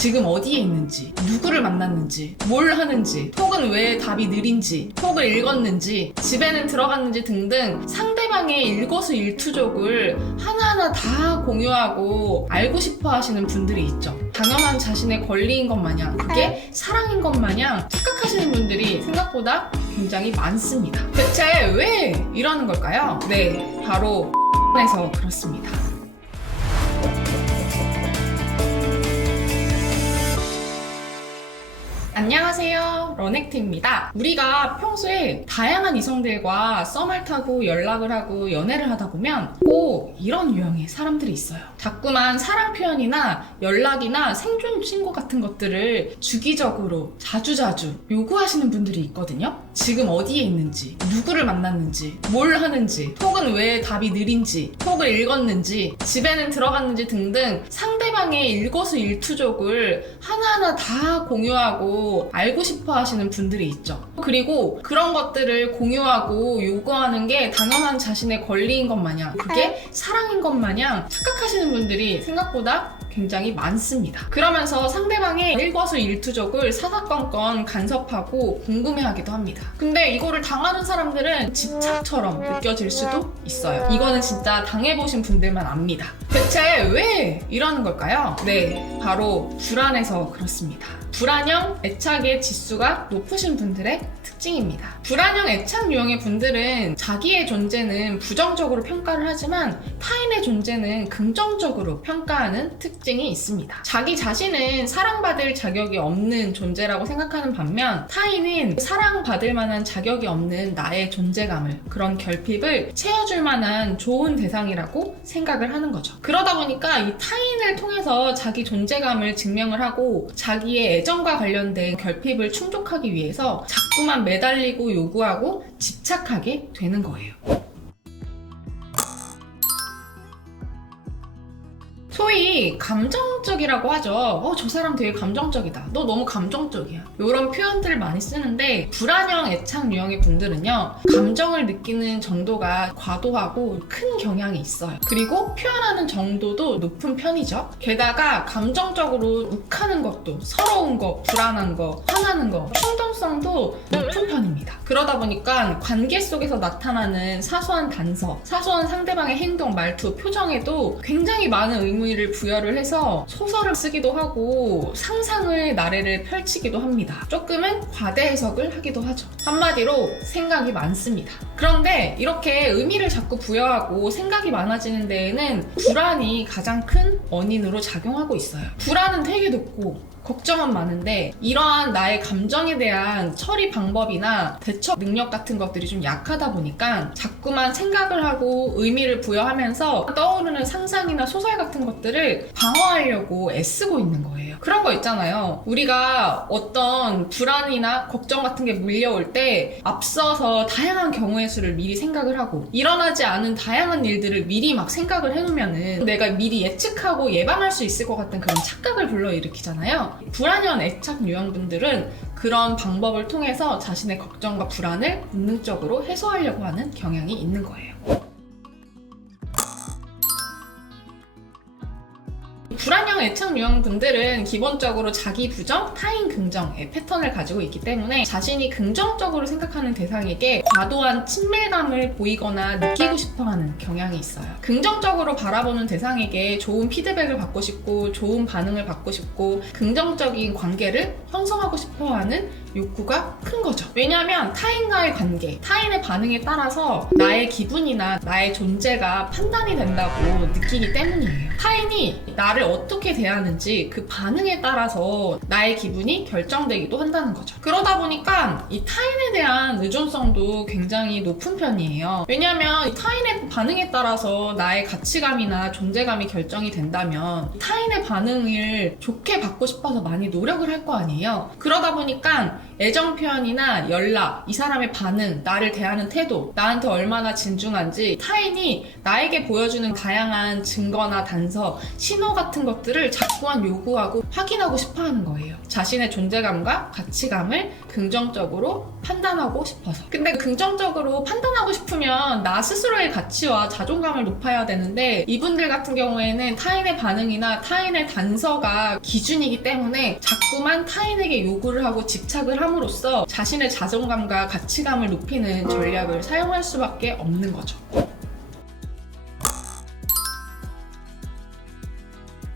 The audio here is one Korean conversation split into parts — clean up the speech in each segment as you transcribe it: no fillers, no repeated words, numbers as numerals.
지금 어디에 있는지, 누구를 만났는지, 뭘 하는지, 톡은 왜 답이 느린지, 톡을 읽었는지, 집에는 들어갔는지 등등 상대방의 일거수일투족을 하나하나 다 공유하고 알고 싶어 하시는 분들이 있죠. 당연한 자신의 권리인 것 마냥, 그게 사랑인 것 마냥 착각하시는 분들이 생각보다 굉장히 많습니다. 대체 왜 이러는 걸까요? 네, 바로 에서 그렇습니다. 안녕하세요, 러넥트입니다. 우리가 평소에 다양한 이성들과 썸을 타고 연락을 하고 연애를 하다 보면 꼭 이런 유형의 사람들이 있어요. 자꾸만 사랑 표현이나 연락이나 생존 신고 같은 것들을 주기적으로 자주자주 요구하시는 분들이 있거든요. 지금 어디에 있는지, 누구를 만났는지, 뭘 하는지, 톡은 왜 답이 느린지, 톡을 읽었는지, 집에는 들어갔는지 등등 상대방의 일거수일투족을 하나하나 다 공유하고 알고 싶어 하시는 분들이 있죠. 그리고 그런 것들을 공유하고 요구하는 게 당연한 자신의 권리인 것 마냥, 그게 사랑인 것 마냥 착각하시는 분들이 생각보다 굉장히 많습니다. 그러면서 상대방의 일거수일투족을 사사건건 간섭하고 궁금해하기도 합니다. 근데 이거를 당하는 사람들은 집착처럼 느껴질 수도 있어요. 이거는 진짜 당해보신 분들만 압니다. 대체 왜 이러는 걸까요? 네, 바로 불안해서 그렇습니다. 불안형 애착의 지수가 높으신 분들의 특징입니다. 불안형 애착 유형의 분들은 자기의 존재는 부정적으로 평가를 하지만 타인의 존재는 긍정적으로 평가하는 특징이 있습니다. 자기 자신은 사랑받을 자격이 없는 존재라고 생각하는 반면 타인은 사랑받을 만한 자격이 없는 나의 존재감을, 그런 결핍을 채워줄 만한 좋은 대상이라고 생각을 하는 거죠. 그러다 보니까 이 타인을 통해서 자기 존재감을 증명을 하고 자기의 애정과 관련된 결핍을 충족하기 위해서 자꾸만 매달리고 요구하고 집착하게 되는 거예요. 소위 감정적이라고 하죠. 저 사람 되게 감정적이다. 너 너무 감정적이야. 이런 표현들을 많이 쓰는데 불안형 애착 유형의 분들은요, 감정을 느끼는 정도가 과도하고 큰 경향이 있어요. 그리고 표현하는 정도도 높은 편이죠. 게다가 감정적으로 욱하는 것도, 서러운 거, 불안한 거, 화나는 거, 충동성도 높은 편입니다. 그러다 보니까 관계 속에서 나타나는 사소한 단서, 사소한 상대방의 행동, 말투, 표정에도 굉장히 많은 의미를 부여를 해서 소설을 쓰기도 하고 상상의 나래를 펼치기도 합니다. 조금은 과대 해석을 하기도 하죠. 한마디로 생각이 많습니다. 그런데 이렇게 의미를 자꾸 부여하고 생각이 많아지는 데에는 불안이 가장 큰 원인으로 작용하고 있어요. 불안은 되게 높고 걱정은 많은데 이러한 나의 감정에 대한 처리 방법이나 대처 능력 같은 것들이 좀 약하다 보니까 자꾸만 생각을 하고 의미를 부여하면서 떠오르는 상상이나 소설 같은 것들을 방어하려고 애쓰고 있는 거예요. 그런 거 있잖아요. 우리가 어떤 불안이나 걱정 같은 게 밀려올 때 앞서서 다양한 경우의 수를 미리 생각을 하고 일어나지 않은 다양한 일들을 미리 막 생각을 해놓으면은 내가 미리 예측하고 예방할 수 있을 것 같은 그런 착각을 불러일으키잖아요. 불안형 애착 유형분들은 그런 방법을 통해서 자신의 걱정과 불안을 본능적으로 해소하려고 하는 경향이 있는 거예요. 불안형 애착 유형 분들은 기본적으로 자기 부정, 타인 긍정의 패턴을 가지고 있기 때문에 자신이 긍정적으로 생각하는 대상에게 과도한 친밀감을 보이거나 느끼고 싶어하는 경향이 있어요. 긍정적으로 바라보는 대상에게 좋은 피드백을 받고 싶고 좋은 반응을 받고 싶고 긍정적인 관계를 형성하고 싶어하는 욕구가 큰 거죠. 왜냐하면 타인과의 관계, 타인의 반응에 따라서 나의 기분이나 나의 존재가 판단이 된다고 느끼기 때문이에요. 타인이 나를 어떻게 대하는지 그 반응에 따라서 나의 기분이 결정되기도 한다는 거죠. 그러다 보니까 이 타인에 대한 의존성도 굉장히 높은 편이에요. 왜냐하면 이 타인의 반응에 따라서 나의 가치감이나 존재감이 결정이 된다면 타인의 반응을 좋게 받고 싶어서 많이 노력을 할 거 아니에요. 그러다 보니까 애정 표현이나 연락, 이 사람의 반응, 나를 대하는 태도, 나한테 얼마나 진중한지 타인이 나에게 보여주는 다양한 증거나 단서 단서, 신호 같은 것들을 자꾸만 요구하고 확인하고 싶어 하는 거예요. 자신의 존재감과 가치감을 긍정적으로 판단하고 싶어서. 근데 긍정적으로 판단하고 싶으면 나 스스로의 가치와 자존감을 높여야 되는데, 이분들 같은 경우에는 타인의 반응이나 타인의 단서가 기준이기 때문에 자꾸만 타인에게 요구를 하고 집착을 함으로써 자신의 자존감과 가치감을 높이는 전략을 사용할 수밖에 없는 거죠.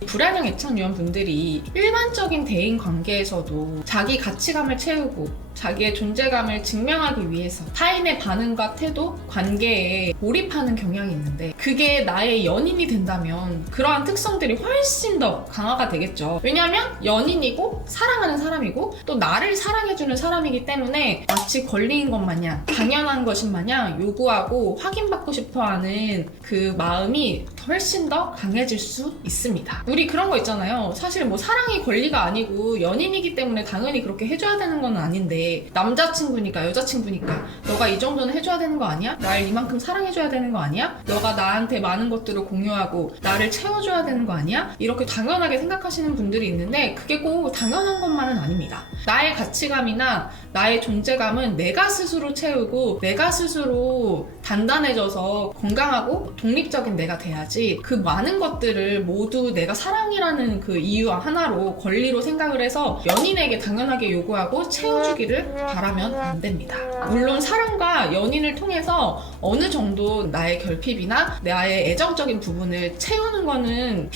불안형 애착 유형 분들이 일반적인 대인 관계에서도 자기 가치감을 채우고 자기의 존재감을 증명하기 위해서 타인의 반응과 태도, 관계에 몰입하는 경향이 있는데, 그게 나의 연인이 된다면 그러한 특성들이 훨씬 더 강화가 되겠죠. 왜냐하면 연인이고 사랑하는 사람이고 또 나를 사랑해주는 사람이기 때문에 마치 권리인 것 마냥, 당연한 것인 마냥 요구하고 확인받고 싶어하는 그 마음이 훨씬 더 강해질 수 있습니다. 우리 그런 거 있잖아요. 사실 뭐 사랑이 권리가 아니고 연인이기 때문에 당연히 그렇게 해줘야 되는 건 아닌데, 남자친구니까 여자친구니까 너가 이 정도는 해줘야 되는 거 아니야? 날 이만큼 사랑해줘야 되는 거 아니야? 너가 나한테 많은 것들을 공유하고 나를 채워줘야 되는 거 아니야? 이렇게 당연하게 생각하시는 분들이 있는데, 그게 꼭 당연한 것만은 아닙니다. 나의 가치감이나 나의 존재감은 내가 스스로 채우고 내가 스스로 단단해져서 건강하고 독립적인 내가 돼야지, 그 많은 것들을 모두 내가 사랑이라는 그 이유 하나로 권리로 생각을 해서 연인에게 당연하게 요구하고 채워주기를 바라면 안 됩니다. 물론 사랑과 연인을 통해서 어느 정도 나의 결핍이나 나의 애정적인 부분을 채우는 거는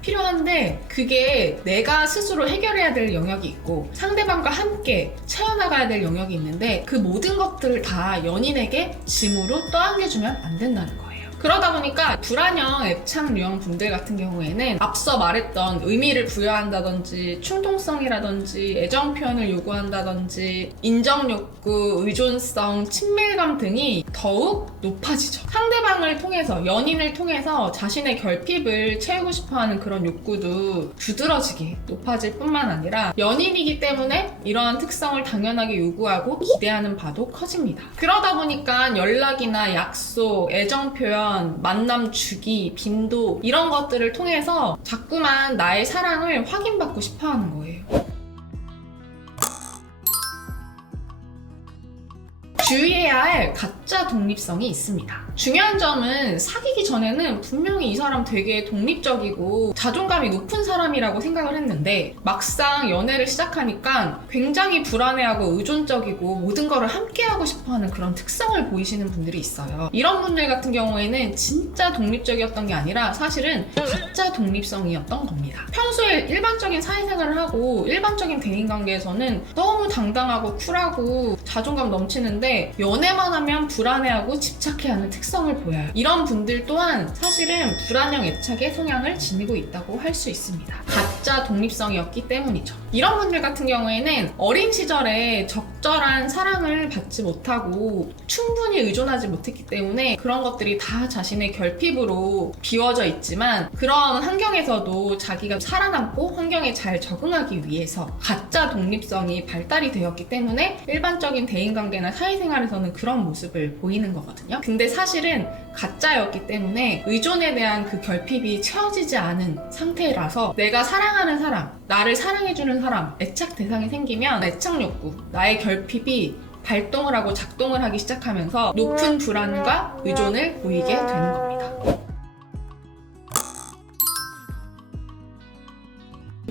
필요한데, 그게 내가 스스로 해결해야 될 영역이 있고 상대방과 함께 채워나가야 될 영역이 있는데, 그 모든 것들을 다 연인에게 짐으로 떠안겨주면 안 된다는 거예요. 그러다 보니까 불안형 애착 유형 분들 같은 경우에는 앞서 말했던 의미를 부여한다든지 충동성이라든지 애정 표현을 요구한다든지 인정 욕구, 의존성, 친밀감 등이 더욱 높아지죠. 상대방을 통해서, 연인을 통해서 자신의 결핍을 채우고 싶어하는 그런 욕구도 두드러지게 높아질 뿐만 아니라 연인이기 때문에 이러한 특성을 당연하게 요구하고 기대하는 바도 커집니다. 그러다 보니까 연락이나 약속, 애정 표현, 만남 주기, 빈도 이런 것들을 통해서 자꾸만 나의 사랑을 확인받고 싶어 하는 거예요. 주의해야 할 가짜 독립성이 있습니다. 중요한 점은 사귀기 전에는 분명히 이 사람 되게 독립적이고 자존감이 높은 사람이라고 생각을 했는데, 막상 연애를 시작하니까 굉장히 불안해하고 의존적이고 모든 거를 함께하고 싶어하는 그런 특성을 보이시는 분들이 있어요. 이런 분들 같은 경우에는 진짜 독립적이었던 게 아니라 사실은 가짜 독립성이었던 겁니다. 평소에 일반적인 사회생활을 하고 일반적인 대인관계에서는 너무 당당하고 쿨하고 자존감 넘치는데, 연애만 하면 불안해하고 집착해하는 특성을 보여요. 이런 분들 또한 사실은 불안형 애착의 성향을 지니고 있다고 할 수 있습니다. 가짜 독립성이었기 때문이죠. 이런 분들 같은 경우에는 어린 시절에 적절한 사랑을 받지 못하고 충분히 의존하지 못했기 때문에 그런 것들이 다 자신의 결핍으로 비워져 있지만, 그런 환경에서도 자기가 살아남고 환경에 잘 적응하기 위해서 가짜 독립성이 발달이 되었기 때문에 일반적인 대인관계나 사회생활에서는 그런 모습을 보이는 거거든요. 근데 사실은 가짜였기 때문에 의존에 대한 그 결핍이 채워지지 않은 상태라서, 내가 사랑하는 사람, 나를 사랑해주는 사람, 애착 대상이 생기면 애착 욕구, 나의 결핍이 발동을 하고 작동을 하기 시작하면서 높은 불안과 의존을 보이게 되는 겁니다.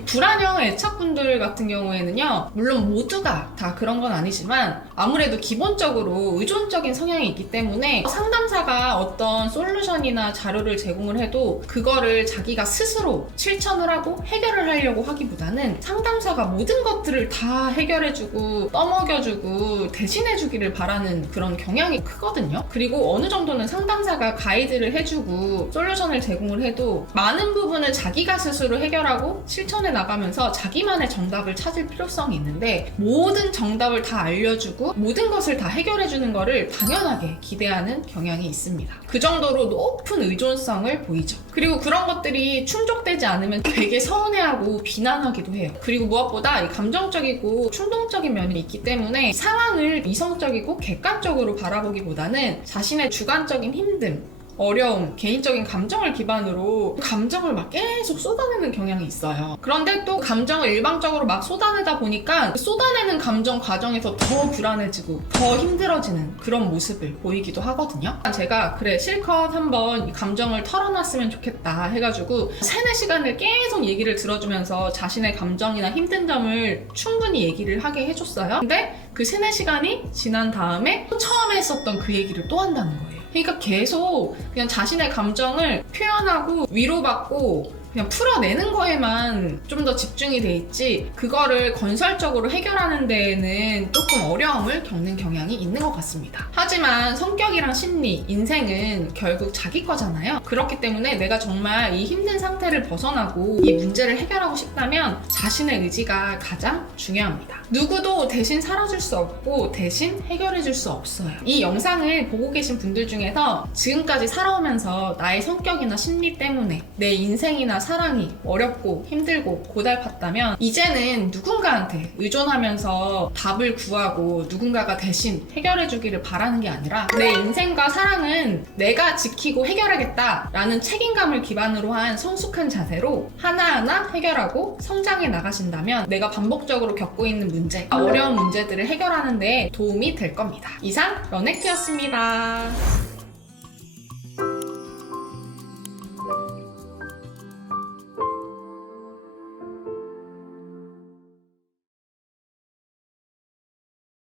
불안형 애착분들 같은 경우에는요, 물론 모두가 다 그런 건 아니지만 아무래도 기본적으로 의존적인 성향이 있기 때문에 상담사가 어떤 솔루션이나 자료를 제공을 해도 그거를 자기가 스스로 실천을 하고 해결을 하려고 하기보다는 상담사가 모든 것들을 다 해결해주고 떠먹여주고 대신해주기를 바라는 그런 경향이 크거든요. 그리고 어느 정도는 상담사가 가이드를 해주고 솔루션을 제공을 해도 많은 부분을 자기가 스스로 해결하고 실천해 나가면서 자기만의 정답을 찾을 필요성이 있는데, 모든 정답을 다 알려주고 모든 것을 다 해결해주는 거를 당연하게 기대하는 경향이 있습니다. 그 정도로 높은 의존성을 보이죠. 그리고 그런 것들이 충족되지 않으면 되게 서운해하고 비난하기도 해요. 그리고 무엇보다 이 감정적이고 충동적인 면이 있기 때문에 상황을 이성적이고 객관적으로 바라보기보다는 자신의 주관적인 힘듦, 어려움, 개인적인 감정을 기반으로 감정을 막 계속 쏟아내는 경향이 있어요. 그런데 또 감정을 일방적으로 막 쏟아내다 보니까 쏟아내는 감정 과정에서 더 불안해지고 더 힘들어지는 그런 모습을 보이기도 하거든요. 제가 그래 실컷 한번 이 감정을 털어놨으면 좋겠다 해가지고 3-4시간을 계속 얘기를 들어주면서 자신의 감정이나 힘든 점을 충분히 얘기를 하게 해줬어요. 근데 그 3-4시간이 지난 다음에 처음에 했었던 그 얘기를 또 한다는 거예요. 그러니까 계속 그냥 자신의 감정을 표현하고 위로받고 그냥 풀어내는 거에만 좀 더 집중이 돼 있지 그거를 건설적으로 해결하는 데에는 조금 어려움을 겪는 경향이 있는 것 같습니다. 하지만 성격이랑 심리, 인생은 결국 자기 거잖아요. 그렇기 때문에 내가 정말 이 힘든 상태를 벗어나고 이 문제를 해결하고 싶다면 자신의 의지가 가장 중요합니다. 누구도 대신 살아줄 수 없고 대신 해결해줄 수 없어요. 이 영상을 보고 계신 분들 중에서 지금까지 살아오면서 나의 성격이나 심리 때문에 내 인생이나 사랑이 어렵고 힘들고 고달팠다면 이제는 누군가한테 의존하면서 답을 구하고 누군가가 대신 해결해주기를 바라는 게 아니라 내 인생과 사랑은 내가 지키고 해결하겠다라는 책임감을 기반으로 한 성숙한 자세로 하나하나 해결하고 성장해 나가신다면 내가 반복적으로 겪고 있는 문제, 어려운 문제들을 해결하는 데 도움이 될 겁니다. 이상 런액트였습니다.